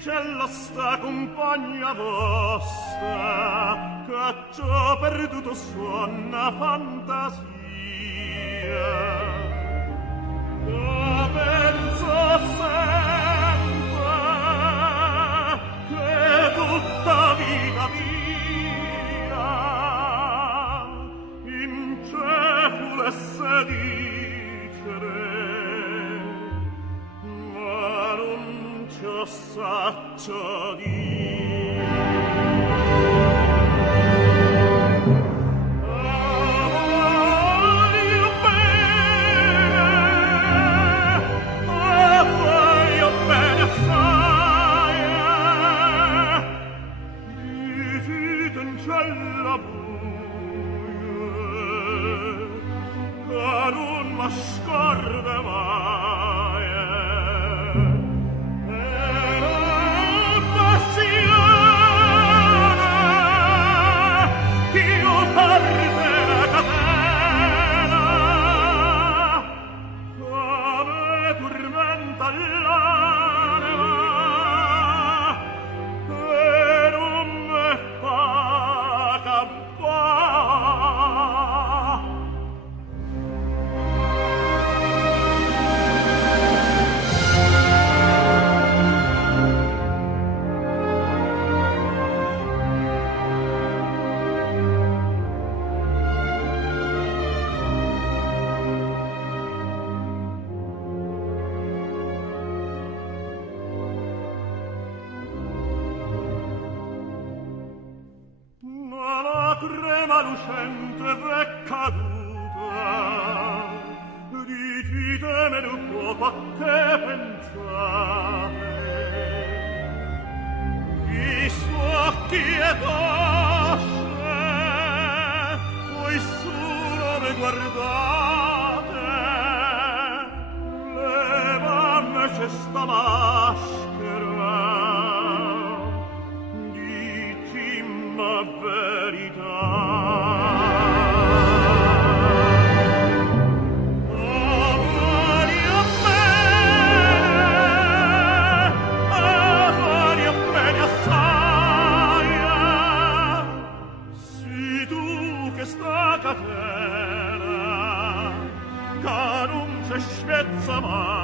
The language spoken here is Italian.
cella sta compagna vostra, che c'ho perduto suona fantasia. Ma penso sempre che tutta vita mia in cielo volesse dicere, ma non ci saccio dire. Voglio bene assai, dicite in cella buia, che non m'ascorda mai. Era passione che io parte la catena, come tormenta l'anima e non me fa campare. Ma la crema lucente v'è caduta, dicitemi d'un poco a che pensate. Visto occhi e cosce, voi solo mi guardate, levanne c'è sta maschera, ma verità. Voglio bene assai, si tu che sta catena, che non c'è sciezza mai,